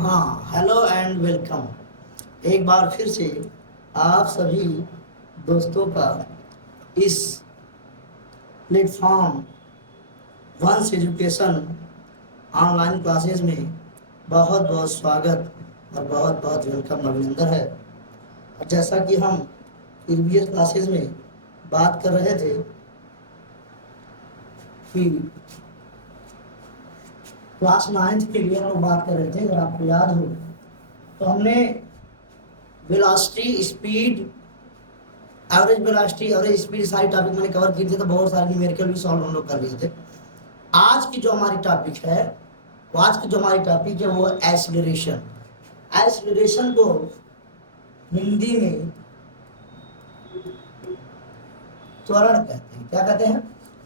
हाँ, hello and welcome. एक बार फिर से आप सभी दोस्तों का इस platform once education online classes में बहुत बहुत स्वागत और बहुत बहुत वेलकम अभिनंदन है। और जैसा कि हम प्रीवियस क्लासेस में बात कर रहे थे कि क्लास 9th के लिए हम लोग बात कर रहे थे, अगर आपको याद हो तो हमने velocity, speed, average velocity, average speed सारी टॉपिक मैंने कवर किए थे, तो बहुत सारे न्यूमेरिकल भी सॉल्व हम लोग कर लिए थे। आज की जो हमारी टॉपिक है वो एक्सीलरेशन। एक्सीलरेशन को हिंदी में त्वरण कहते हैं। क्या कहते हैं?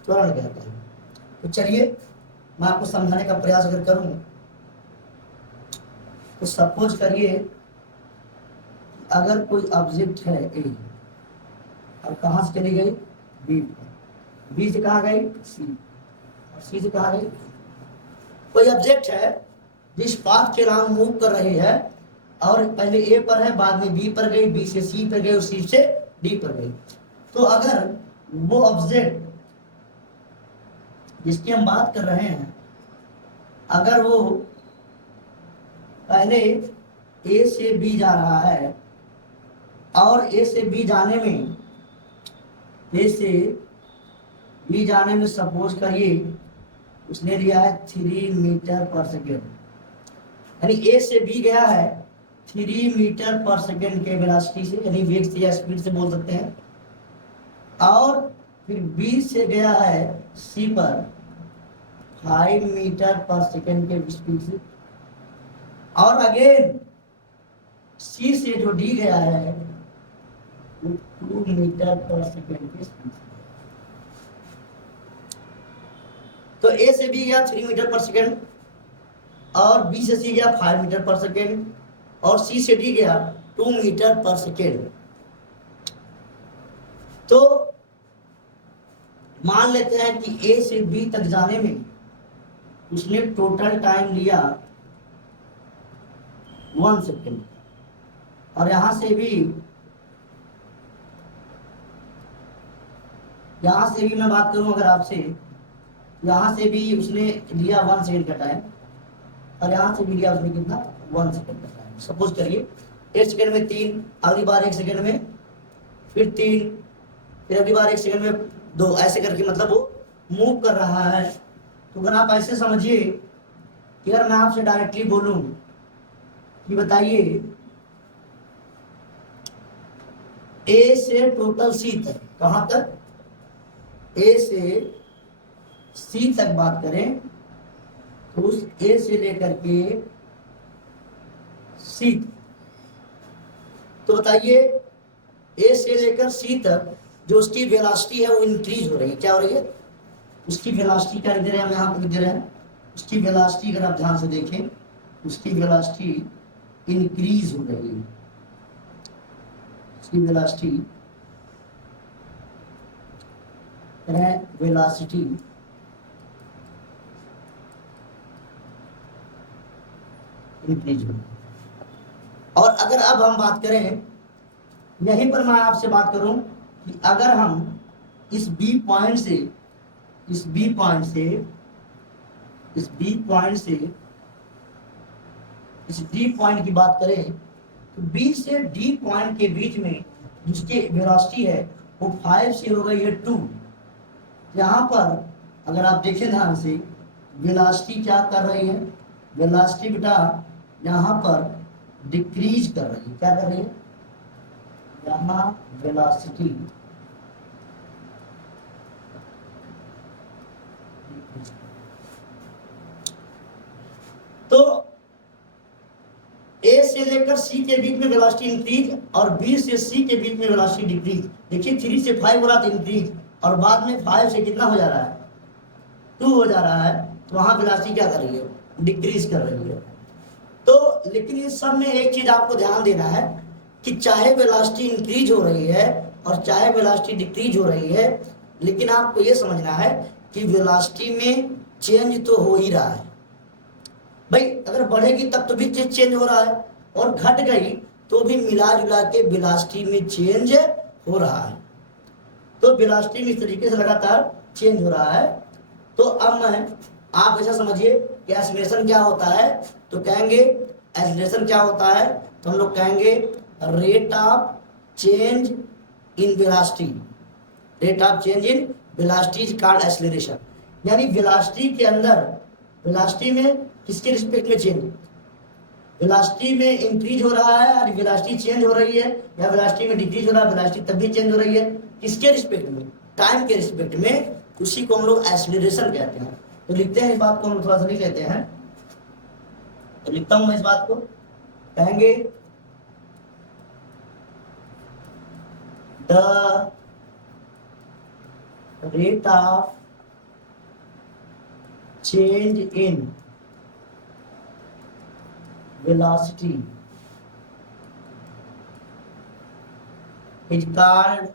त्वरण कहते हैं। तो चलिए मैं आपको समझाने का प्रयास अगर करूं तो सपोज करिए अगर कोई ऑब्जेक्ट है ए और कहां से चली गई बी, बी से कहां गई सी, और सी से कहां गई। कोई ऑब्जेक्ट है जिस पाथ के अलांग मूव कर रही है और पहले ए पर है, बाद में बी पर गई, बी से सी पर गई और सी से डी पर गई। तो अगर वो ऑब्जेक्ट जिसकी हम बात कर रहे हैं, अगर वो पहले ए से बी जा रहा है और ए से बी जाने में सपोज करिए उसने लिया है 3 मीटर पर सेकेंड, यानी ए से बी गया है 3 मीटर पर सेकेंड के वेलोसिटी से, यानी वेग से या स्पीड से बोल सकते हैं। और फिर बी से गया है सी पर 5 मीटर पर सेकेंड के स्पीड से, और अगेन सी से जो डी गया है 2 मीटर पर सेकेंड के स्पीड से। तो ए से बी गया 3 मीटर पर सेकेंड और बी से सी गया 5 मीटर पर सेकेंड और सी से डी गया 2 मीटर पर सेकेंड। तो मान लेते हैं कि ए से बी तक जाने में उसने टोटल टाइम लिया 1 सेकेंड, और यहां से भी मैं बात करूं अगर आपसे, यहां से भी उसने लिया 1 सेकेंड का टाइम और यहां से भी लिया उसने कितना 1 सेकेंड का टाइम। सपोज करिए 1 सेकेंड में 3, अगली बार 1 सेकेंड में फिर 3, फिर अगली बार 1 सेकेंड में 2, ऐसे करके मतलब वो मूव कर रहा है। तो अगर आप ऐसे समझिए कि अगर मैं आपसे डायरेक्टली बोलूं कि बताइए ए से टोटल सी तक, कहां तक, ए से सी तक बात करें तो उस ए से लेकर के सी तक, तो बताइए ए से लेकर सी तक जो उसकी वेलोसिटी है वो इंक्रीज हो रही है। क्या हो रही है? उसकी वेलोसिटी क्या लिख रहे हैं हम यहाँ पर लिख रहे हैं, उसकी वेलोसिटी अगर आप ध्यान से देखें उसकी वेलोसिटी इंक्रीज हो रही है। उसकी वेलोसिटी इंक्रीज हो रही है। और अगर अब हम बात करें, यहीं पर मैं आपसे बात करूं कि अगर हम इस बी पॉइंट से इस डी पॉइंट की बात करें तो बी से डी पॉइंट के बीच में जिसकी वेलोसिटी है वो 5 से हो गई है 2। यहाँ पर अगर आप देखें ध्यान से, वेलोसिटी क्या कर रही है, वेलोसिटी बेटा यहाँ पर डिक्रीज कर रही है। क्या कर रही है? यहाँ वेलोसिटी तो ए से लेकर सी के बीच में वेलोसिटी इंक्रीज और बी से सी के बीच में वेलोसिटी डिक्रीज। देखिए 3 से 5 हो रहा था इंक्रीज, और बाद में 5 से कितना हो जा रहा है 2 हो जा रहा है। तो वहां वेलोसिटी क्या कर रही है? डिक्रीज कर रही है। तो लेकिन इस सब में एक चीज आपको ध्यान देना है कि चाहे वेलोसिटी इंक्रीज हो रही है और चाहे वेलोसिटी डिक्रीज हो रही है, लेकिन आपको ये समझना है कि वेलोसिटी में चेंज तो हो ही रहा है। भाई अगर बढ़ेगी तब तो भी चेंज हो रहा है, और घट गई तो भी मिला जुला के वेलोसिटी में चेंज हो रहा है। तो वेलोसिटी में इस तरीके से लगातार चेंज हो रहा है। तो अब मैं, आप ऐसा समझिए कि एक्सीलरेशन क्या होता है, तो कहेंगे एक्सीलरेशन क्या होता है, तो हम लोग कहेंगे rate of change in velocity, rate of change in velocity is called acceleration. यानी वेलोसिटी के अंदर, वेलोसिटी में किसके रिस्पेक्ट में चेंज, वेलोसिटी में इंक्रीज हो रहा है और वेलोसिटी चेंज हो रही है, या वेलोसिटी में डिक्रीज हो रहा है वेलोसिटी तब भी चेंज हो रही है, किसके रिस्पेक्ट में, टाइम के रिस्पेक्ट में, उसी को हम लोग एक्सीलरेशन कहते हैं। तो लिखते हैं इस बात को, हम थोड़ा सा लिख लेते हैं, तो लिखता हूं मैं इस बात को, कहेंगे the rate of change in velocity is called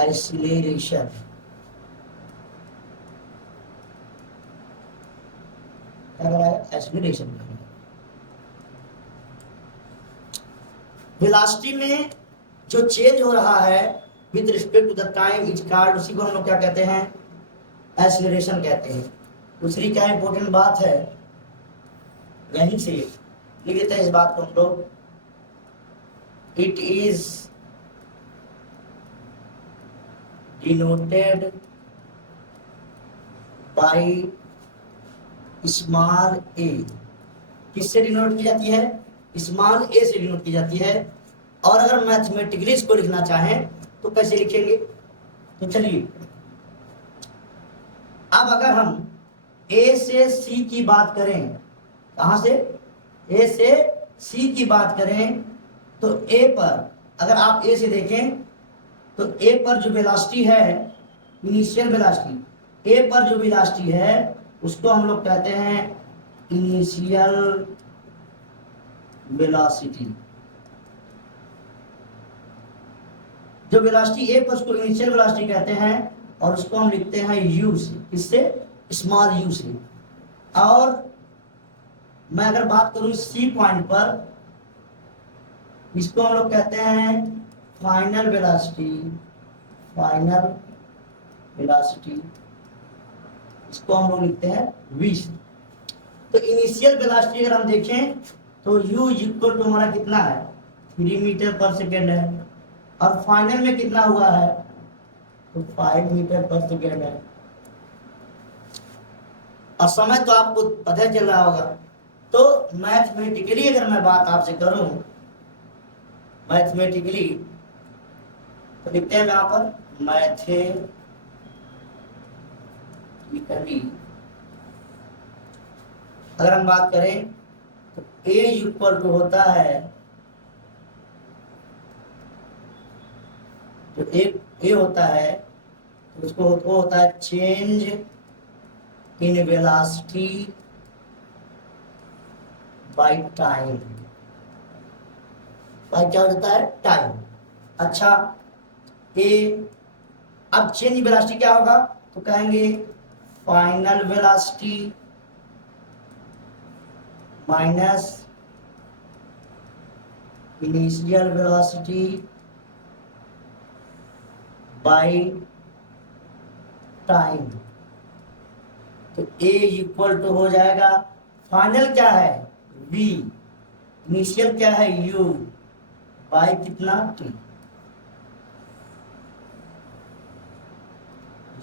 acceleration। Acceleration, velocity में जो चेंज हो रहा है with respect to the time is called, उसी को हम लोग क्या कहते हैं, एक्सीलरेशन कहते हैं। दूसरी क्या इंपॉर्टेंट बात है, यहीं से लिख देते हैं इस बात को हम लोग, it is denoted by small A. किससे डिनोट की जाती है, स्मॉल ए से डिनोट की जाती है। और अगर मैथमेटिकली इसको लिखना चाहें तो कैसे लिखेंगे, तो चलिए अब अगर हम ए से सी की बात करें, कहां से, ए से सी की बात करें, तो ए पर अगर आप ए से देखें तो ए पर जो वेलोसिटी है, इनिशियल वेलोसिटी, ए पर जो वेलोसिटी है उसको हम लोग कहते हैं इनिशियल वेलोसिटी। जो वेलोसिटी ए पर उसको इनिशियल वेलोसिटी कहते हैं, और उसको हम लिखते हैं यू से, किससे, स्मॉल यू से। और मैं अगर बात करूं सी पॉइंट पर, इसको हम लोग कहते हैं फाइनल वेलोसिटी, फाइनल वेलोसिटी, इसको हम लोग लिखते हैं वी से। तो इनिशियल वेलोसिटी अगर हम देखें तो u इक्वल टू हमारा कितना है, 3 मीटर पर सेकेंड है, और फाइनल में कितना हुआ है, तो 5 मीटर पर सेकेंड है। और समय तो आपको पता चल रहा होगा। तो मैथमेटिकली अगर मैं बात आपसे करूं, मैथमेटिकली, तो लिखते हैं यहां पर मैथमेटिकली अगर हम बात करें तो ए इक्वल टू होता है, जो ए होता है तो उसको वो होता है change in velocity by time, by क्या हो जाता है, टाइम। अच्छा ए, अब चेंज इन वेलोसिटी क्या होगा, तो कहेंगे final velocity minus initial velocity by time. तो ए इक्वल टू हो जाएगा, फाइनल क्या है v, इनिशियल क्या है u, बाय कितना t।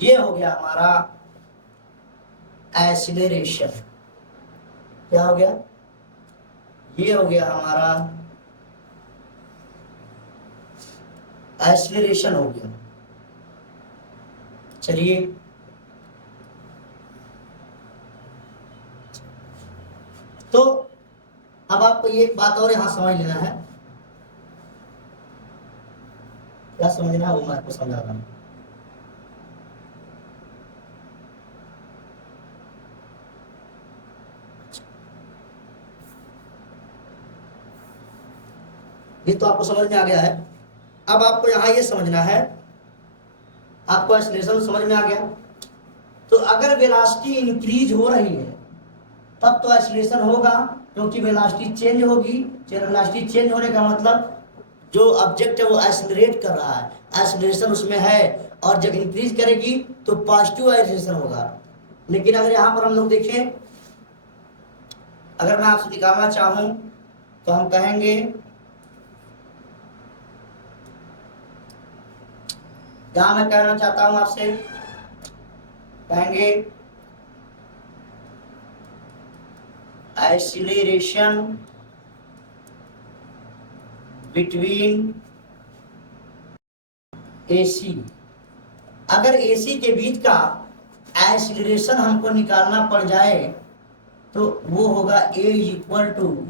ये हो गया हमारा एक्सीलरेशन। क्या हो गया, ये हो गया हमारा एक्सीलरेशन हो गया। चलिए तो अब आपको ये एक बात और यहां समझ लेना है, क्या समझना है वो मैं आपको समझा रहा हूं। ये तो आपको समझ में आ गया है। अब आपको यहां ये समझना है, आपको एक्सीलरेशन समझ में आ गया, तो अगर वेलोसिटी इंक्रीज हो रही है तब तो एक्सीलरेशन होगा, क्योंकि वेलोसिटी चेंज होगी। वेलोसिटी चेंज होने का मतलब जो ऑब्जेक्ट है वो एक्सीलरेट कर रहा है, एक्सीलरेशन उसमें है, और जब इंक्रीज करेगी तो पॉजिटिव एक्सीलरेशन होगा। लेकिन अगर यहाँ पर हम लोग देखें, अगर मैं आपसे निकालना चाहूं तो हम कहेंगे यहां मैं कहना चाहता हूं आपसे, कहेंगे एक्सीलरेशन बिटवीन AC। अगर AC के बीच का एक्सीलरेशन हमको निकालना पड़ जाए तो वो होगा A equal to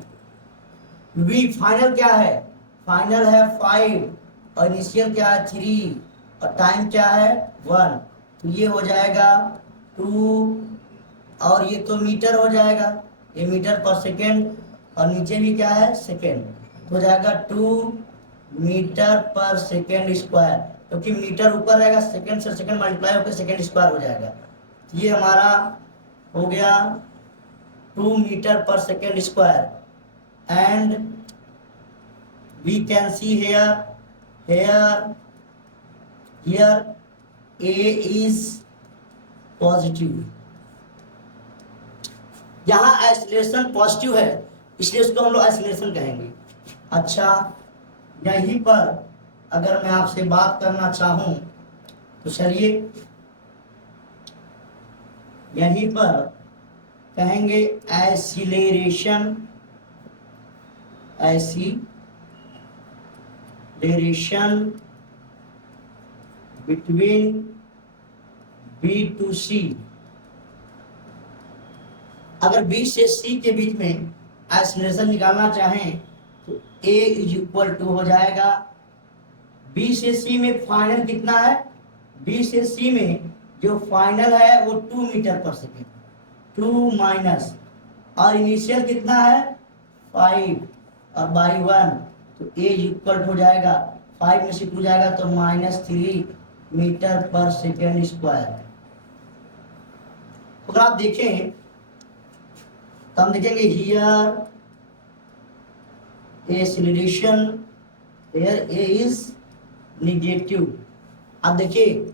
V। Final क्या है? फाइनल है 5 और इनिशियल क्या है 3 और टाइम क्या है 1। तो ये हो जाएगा 2 और ये तो मीटर हो जाएगा, ये मीटर पर सेकेंड और नीचे भी क्या है सेकेंड, तो हो जाएगा 2 मीटर पर सेकेंड स्क्वायर, क्योंकि मीटर ऊपर रहेगा, सेकेंड से सेकेंड मल्टीप्लाई होकर सेकेंड स्क्वायर हो जाएगा। ये हमारा हो गया 2 मीटर पर second square. And we can see here A is positive। यहाँ एक्सीलरेशन पॉजिटिव है, इसलिए उसको हम लोग एक्सीलरेशन कहेंगे। अच्छा, यहीं पर अगर मैं आपसे बात करना चाहूं तो चलिए यहीं पर कहेंगे acceleration between B to C। अगर B से C के बीच में एक्सीलरेशन निकालना चाहें तो A इक्वल टू हो जाएगा, B से C में फाइनल कितना है, B से C में जो फाइनल है वो 2 मीटर पर सेकेंड, 2 माइनस और इनिशियल कितना है 5 और बाई 1, तो A इक्वल हो जाएगा 5 में से 2 जाएगा तो -3 मीटर पर सेकेंड स्क्वायर। अगर आप देखें तो हम देखेंगे here acceleration, here A is negative. अब देखिए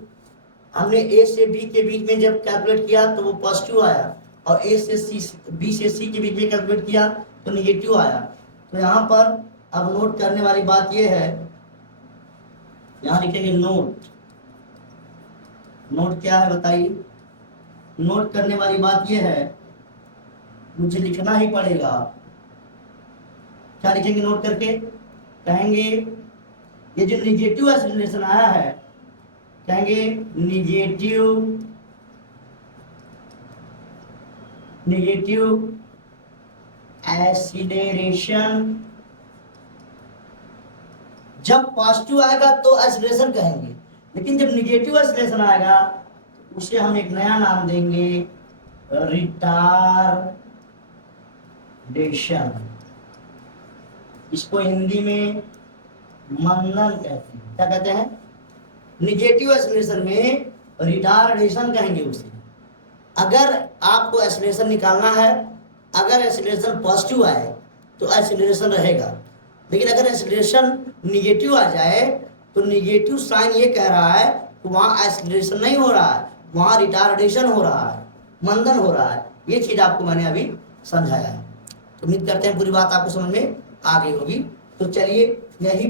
हमने A से B के बीच में जब कैलकुलेट किया तो वो पॉजिटिव आया, और A से C, B से C के बीच में कैलकुलेट किया तो निगेटिव आया। तो यहाँ पर अब नोट करने वाली बात यह है, यहाँ लिखेंगे नोट क्या है बताइए। नोट करने वाली बात यह है, मुझे लिखना ही पड़ेगा। क्या लिखेंगे नोट करके? कहेंगे ये जो निगेटिव एक्सीलरेशन आया है, कहेंगे निगेटिव एक्सीलरेशन। जब पॉजिटिव आएगा तो एक्सीलरेशन कहेंगे, लेकिन जब निगेटिव एक्सीलरेशन आएगा तो उसे हम एक नया नाम देंगे, रिटार्डेशन। इसको हिंदी में मंदन कहते हैं। क्या कहते हैं? निगेटिव एक्सीलरेशन में रिटार्डेशन कहेंगे उसे। अगर आपको एक्सीलरेशन निकालना है, अगर एक्सीलरेशन पॉजिटिव आए तो एक्सीलरेशन रहेगा, लेकिन अगर एक्सीलरेशन निगेटिव आ जाए तो निगेटिव साइन ये कह रहा है कि वहाँ एक्सीलरेशन नहीं हो रहा है, वहाँ रिटार्डेशन हो रहा है, मंदन हो रहा है। ये चीज आपको मैंने अभी समझाया है। तो उम्मीद करते हैं पूरी बात आपको समझ में आ गई होगी। तो चलिए यहीं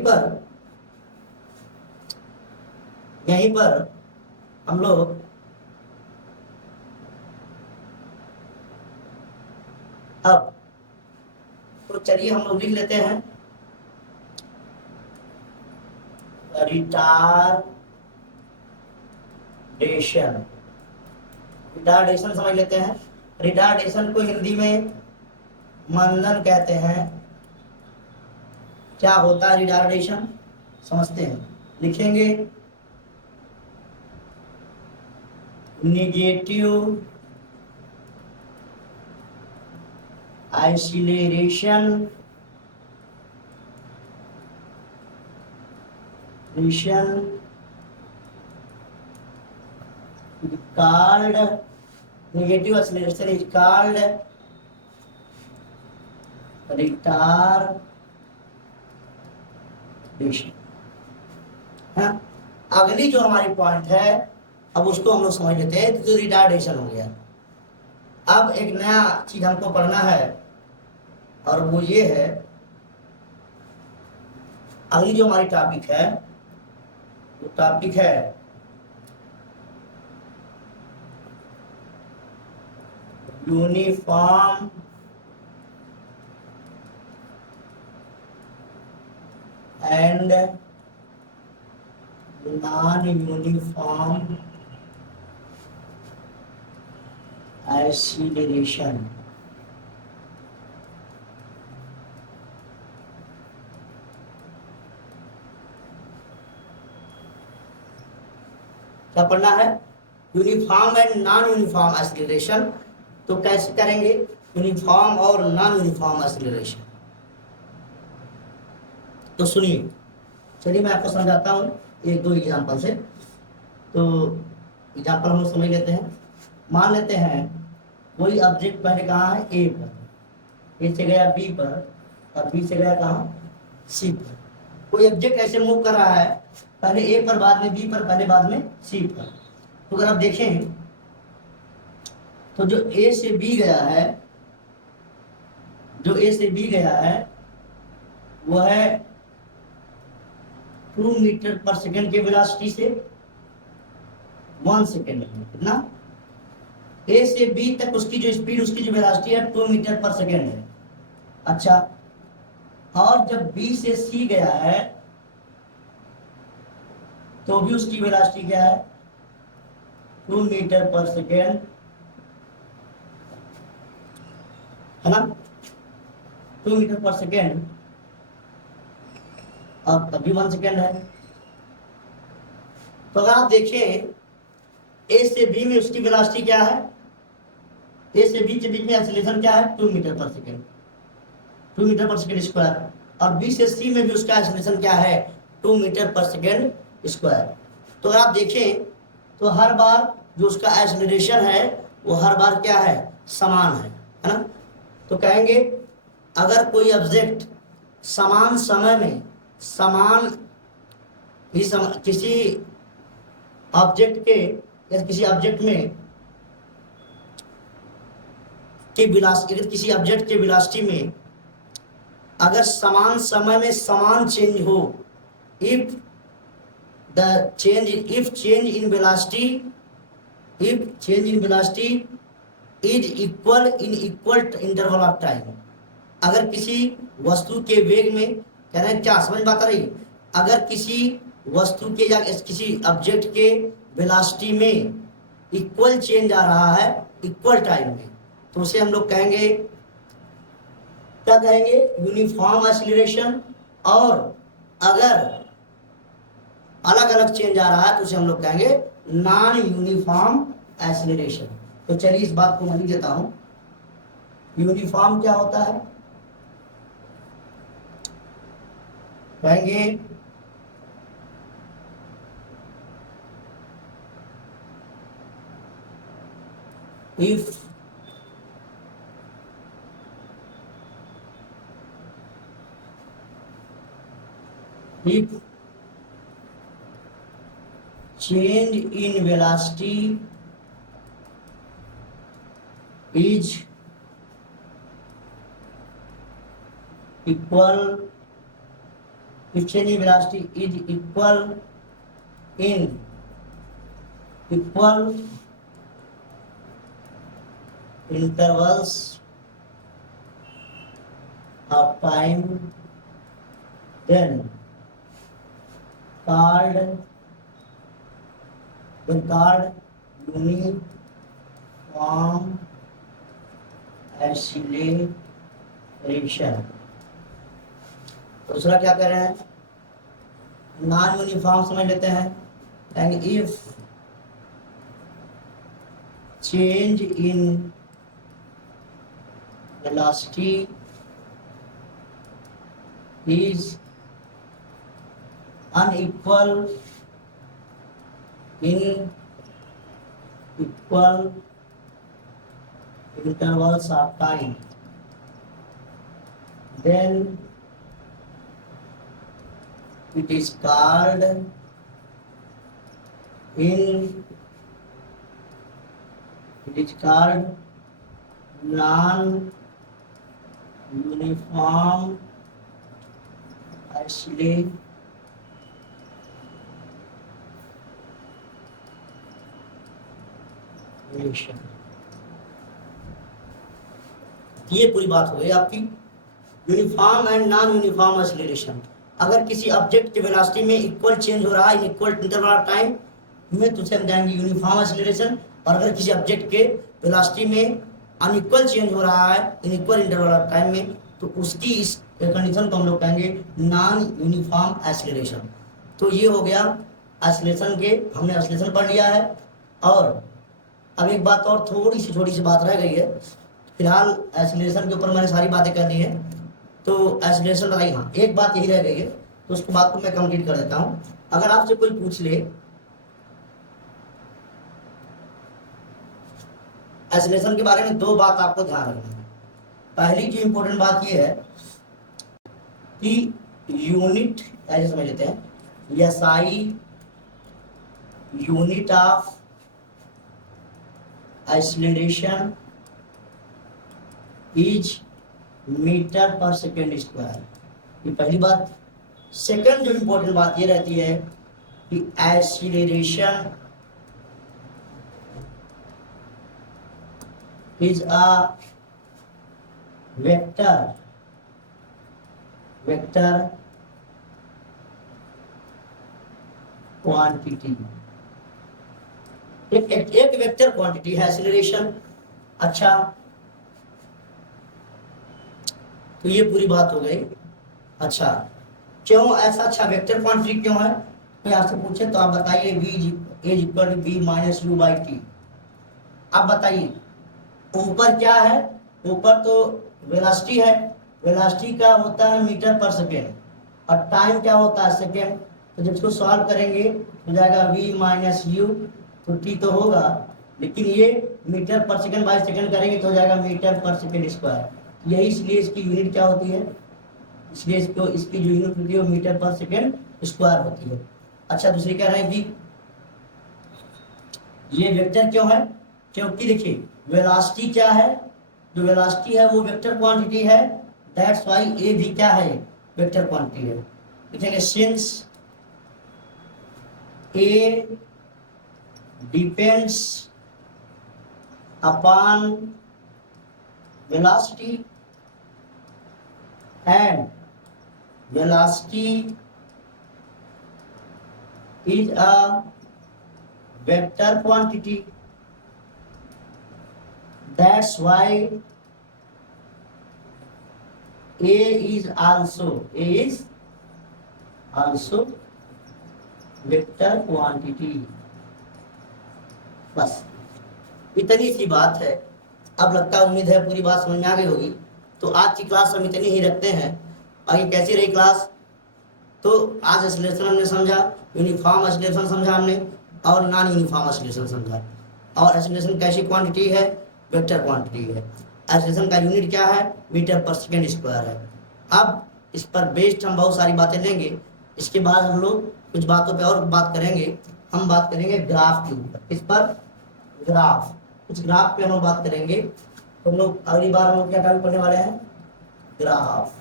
पर हम लोग अब तो चलिए हम लोग लिख लेते हैं रिटार्डेशन। रिटार्डेशन समझ लेते हैं। रिटार्डेशन को हिंदी में मंदन कहते हैं। क्या होता है रिटार्डेशन समझते हैं। लिखेंगे negative acceleration called negative acceleration is called retardation है। अगली जो हमारी पॉइंट है अब उसको हम लोग समझ लेते हैं, तो रिटार्डेशन हो गया। अब एक नया चीज हमको पढ़ना है और वो ये है, अगली जो हमारी टॉपिक है वो टॉपिक है uniform and non uniform acceleration. क्या पढ़ना है? Uniform and non uniform acceleration. तो कैसे करेंगे यूनिफॉर्म और नॉन यूनिफॉर्म एक्सीलरेशन? तो सुनिए, चलिए मैं आपको समझाता हूँ एक दो एग्जांपल से। तो एग्जांपल हम लोग समझ लेते हैं। मान लेते हैं कोई ऑब्जेक्ट पहले कहाँ है? ए पर, ए से गया बी पर और बी से गया कहाँ? सी पर। कोई ऑब्जेक्ट ऐसे मूव कर रहा है, पहले ए पर, बाद में बी पर, पहले बाद में सी पर। तो अगर आप देखें तो जो ए से बी गया है, जो ए से बी गया है वो है 2 मीटर पर सेकंड के वेलोसिटी से 1 सेकंड में। कितना? ए से बी तक उसकी जो स्पीड, उसकी जो वेलोसिटी है 2 मीटर पर सेकंड है। अच्छा, और जब बी से सी गया है तो भी उसकी वेलोसिटी क्या है? 2 मीटर पर सेकेंड, है ना? 2 मीटर पर सेकेंड और तभी 1 सेकेंड है। तो अगर आप देखें ए से बी में उसकी वेलोसिटी क्या है? ए से बी के बीच में एक्सीलरेशन क्या है? 2 मीटर पर सेकेंड, 2 मीटर पर सेकेंड स्क्वायर। और बी से सी में भी उसका एक्सीलरेशन क्या है? 2 मीटर पर सेकेंड स्क्वायर। तो अगर आप देखें तो हर बार जो उसका एक्सीलरेशन है वो हर बार क्या है? समान है ना? तो कहेंगे अगर कोई ऑब्जेक्ट समान समय में समान ही किसी ऑब्जेक्ट के या किसी ऑब्जेक्ट में के वेलोसिटी, किसी ऑब्जेक्ट के वेलोसिटी में अगर समान समय में समान चेंज हो, if change in velocity is equal in equal interval of time। अगर किसी वस्तु के वेग में, कह रहे हैं क्या समझ बात आ रही? अगर किसी वस्तु के या किसी ऑब्जेक्ट के वेलोसिटी में इक्वल चेंज आ रहा है इक्वल टाइम में, तो उसे हम लोग कहेंगे, क्या कहेंगे? Uniform acceleration. और अगर अलग अलग चेंज आ रहा है तो उसे हम लोग कहेंगे नॉन यूनिफॉर्म एक्सीलरेशन। तो चलिए इस बात को मैं देता हूं, यूनिफॉर्म क्या होता है? कहेंगे if change in velocity is equal, if change in velocity is equal in equal intervals of time, then called uniform acceleration. दूसरा क्या कर रहे हैं? नॉन यूनिफॉर्म समझ लेते हैं। And if change in velocity is unequal in equal intervals of time, then it is called non-uniform acceleration. ये पूरी बात हो गई आपकी uniform and non uniform acceleration. अगर किसी ऑब्जेक्ट की वेलोसिटी में इक्वल चेंज हो रहा है in equal interval of time में तो उसे हम कहेंगे यूनिफॉर्म एक्सीलरेशन, और अगर किसी ऑब्जेक्ट के वेलोसिटी में अनइक्वल चेंज हो रहा है in equal interval of time में तो उसकी इस कंडीशन को हम लोग कहेंगे नॉन यूनिफॉर्म एक्सीलरेशन। तो ये हो गया एक्सीलरेशन के, हमने एक्सीलरेशन पढ़ लिया है। और अब एक बात और छोटी सी बात रह गई है। फिलहाल एक्सीलरेशन के ऊपर मैंने सारी बातें कर दी है, तो एक्सीलरेशन बताइए। हाँ, एक बात यही रह गई है, तो उसको बात को मैं कंप्लीट कर देता हूँ। अगर आपसे कोई पूछ ले एक्सीलरेशन के बारे में, दो बात आपको ध्यान रखना है। पहली जो इंपॉर्टेंट बात ये है कि यूनिट ऐसे समझ लेते हैं, SI unit of acceleration is metre पर सेकेंड स्क्वायर। ये पहली बात। सेकंड जो इंपॉर्टेंट बात ये रहती है कि acceleration is a vector quantity. एक वेक्टर क्वांटिटी है एक्सीलरेशन। अच्छा, तो ये पूरी बात हो गई। अच्छा, क्यों ऐसा? अच्छा, वेक्टर क्वांटिटी क्यों है? कोई आपसे पूछे तो आप बताइए v is equal to v minus u by T. आप बताइए ऊपर क्या है? ऊपर तो वेलोसिटी है, वेलोसिटी का होता है मीटर पर सेकेंड, और टाइम क्या होता है? सेकेंड। तो जब इसको सॉल्व करेंगे तो जाएगा v माइनस u, तो t तो होगा, लेकिन ये मीटर पर सेकेंड बाई सेकेंड करेंगे तो हो जाएगा मीटर पर सेकेंड स्क्वायर। यही इसलिए इसकी यूनिट क्या होती है? इसलिए इसकी जो यूनिट होती है वो मीटर पर सेकेंड स्क्वायर होती है। अच्छा, दूसरी कह रहे हैं कि ये वेक्टर क्यों है? क्योंकि देखिए वेलोसिटी क्या है? जो वेलोसिटी है वो वेक्टर क्वांटिटी है, दैट्स व्हाई ए भी क्या है? वेक्टर क्वांटिटी है। लिखेंगे since A depends upon velocity and velocity is a vector quantity, that's why a is also vector quantity। बस इतनी सी बात है। अब लगता है, उम्मीद है पूरी बात समझ में आ गई होगी। तो आज की क्लास हम इतनी ही रखते हैं। आगे कैसी रही क्लास? तो आज एक्सीलरेशन हमने समझा, यूनिफॉर्म एक्सीलरेशन समझा हमने, और नॉन यूनिफॉर्म एक्सीलरेशन समझा। और एक्सीलरेशन कैसी क्वांटिटी है? वेक्टर क्वांटिटी है। एक्सीलरेशन का यूनिट क्या है? मीटर पर सेकेंड स्क्वायर है। अब इस पर बेस्ड हम बहुत सारी बातें लेंगे। इसके बाद हम लोग कुछ बातों पर और बात करेंगे। हम बात करेंगे ग्राफ के ऊपर। इस पर ग्राफ, कुछ ग्राफ पे हम लोग बात करेंगे। तो हम लोग अगली बार हम लोग क्या टॉपिक पढ़ने वाले हैं? ग्राफ।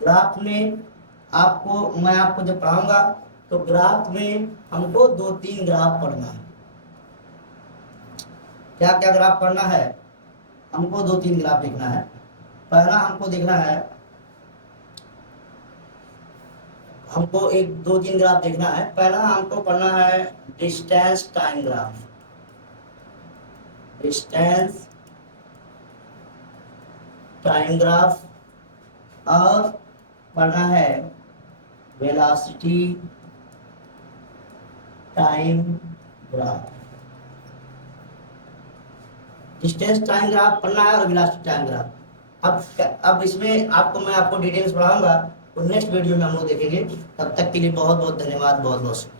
ग्राफ में मैं आपको जब पढ़ाऊंगा तो ग्राफ में हमको 2-3 ग्राफ पढ़ना है। क्या क्या ग्राफ पढ़ना है? हमको 2-3 ग्राफ देखना है। पहला हमको देखना है, हमको 1-2-3 ग्राफ देखना है। पहला हमको पढ़ना है distance time graph, distance time graph, और पढ़ना है velocity time graph. Distance time graph पढ़ना है और वेलोसिटी टाइम ग्राफ। अब इसमें मैं आपको डिटेल्स पढ़ाऊंगा, तो नेक्स्ट वीडियो में हम लोग देखेंगे। तब तक के लिए बहुत बहुत धन्यवाद, बहुत बहुत शुक्रिया।